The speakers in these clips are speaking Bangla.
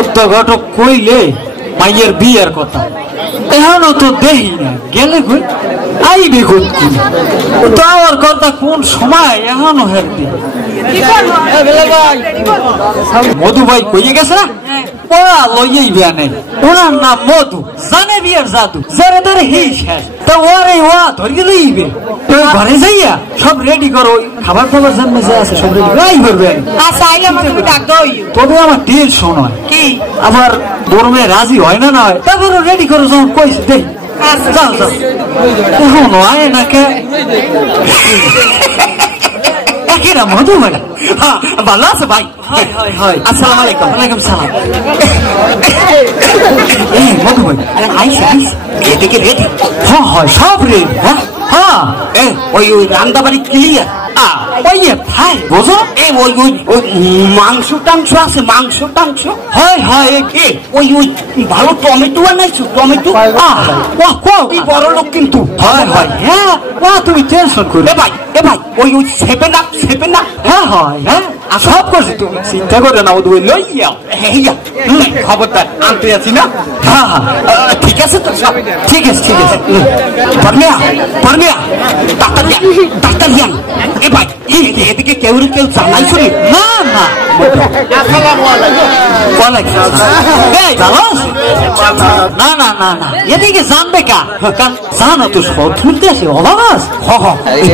মধ্য ঘটক কইলে মাইয়ের বিয়ের কথা এখনো তো দেখি না গেলে কই আইবে কি তো আমার কথা কোন সময় এখনো হেরদি মধু ভাই কইয়ে গেছে না ওরা লইয়েই বিয়া নেই ওনার নাম মধু জানে বিয়ের জাদু যারে তারে হি শেষ তা ওরে ওয়া ধরিয়ে লইবে ঘরে যাইয়া সব রেডি করো খাবার দাবার জন্য যে আছে সব রেডি করাই করবে আচ্ছা আইলে আমাকে ডাক দাও তবে আমার টেনশন হয় কি আবার গরমে রাজি হয় না না হয় তারপরে রেডি করো যখন কইছি দেখ যাও যাও এখন আয় না কে একেরা মধু ভাই হ্যাঁ ভালো আছে ভাই আসসালামু আলাইকুম ওয়ালাইকুম সালাম এই মধু ভাই আইসা আইসা এদিকে রেডি হ্যাঁ হয় সব রেডি হ্যাঁ হ্যাঁ ওই রান্না বাড়ি ক্লিয়ার ওই ভাই বুঝো ওই মাংস টাংস আছে মাংস টাংস হয় হয় ওই ভালো টমেটো আনাইছো টমেটো বড় লোক কিন্তু হয় হয় হ্যাঁ তুমি টেনশন করো এ ভাই ওই সেপে না হ্যাঁ হয় হ্যাঁ সব করছি তুমি চিন্তা করে না ওই লইয়া খবরদার আনতে আছি না হ্যাঁ হ্যাঁ ঠিক আছে তো সব ঠিক আছে পারমিয়া ডাক্তার ইয়ান এ ভাই এদিকে কেউ জানাইছো না না না না না না এদিকে জানবে কারণ জানো তো শত্রুর দেশে অভাব আছে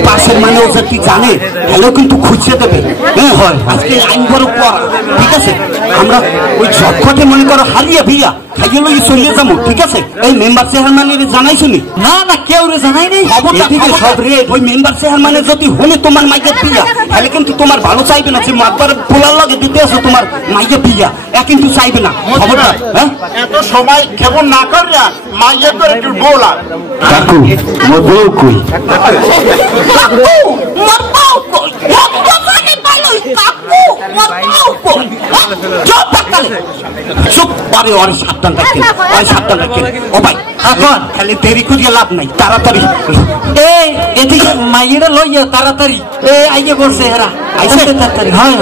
পাশের মানে ও যদি জানে হ্যালো কিন্তু খুঁজে দেবে হয় আজকে আইন বড় পড়া ঠিক আছে আমরা ওই ঝটখটে মনে করো হারিয়ে ভিয়া খাইয়ে লই চলিয়ে যাবো ঠিক আছে এই মেম্বার চেয়ারম্যানের জানাইছো নি না না কেউ রে জানাই নেই এদিকে সব রে ওই মেম্বার চেয়ারম্যানের যদি হলে তোমার মাইয়ের বিয়া তাহলে কিন্তু তোমার ভালো চাইবে না যে মাতবার পোলার লাগে দিতে আসো তোমার মাইয়ের বিয়া কিন্তু চাইবে না খবরদার হ্যাঁ এত সময় কেমন না করিয়া মাইয়ের করে একটু বলা কাকু মোর বউ কই চুপ পারে ওর সাবধান রাখেন ও ভাই এখন খালি দেরি করিয়া লাভ নাই তাড়াতাড়ি এদিকে মাইয়েরা লইয়া তাড়াতাড়ি আইয়ে করছে এরা আইসে তাড়াতাড়ি হয়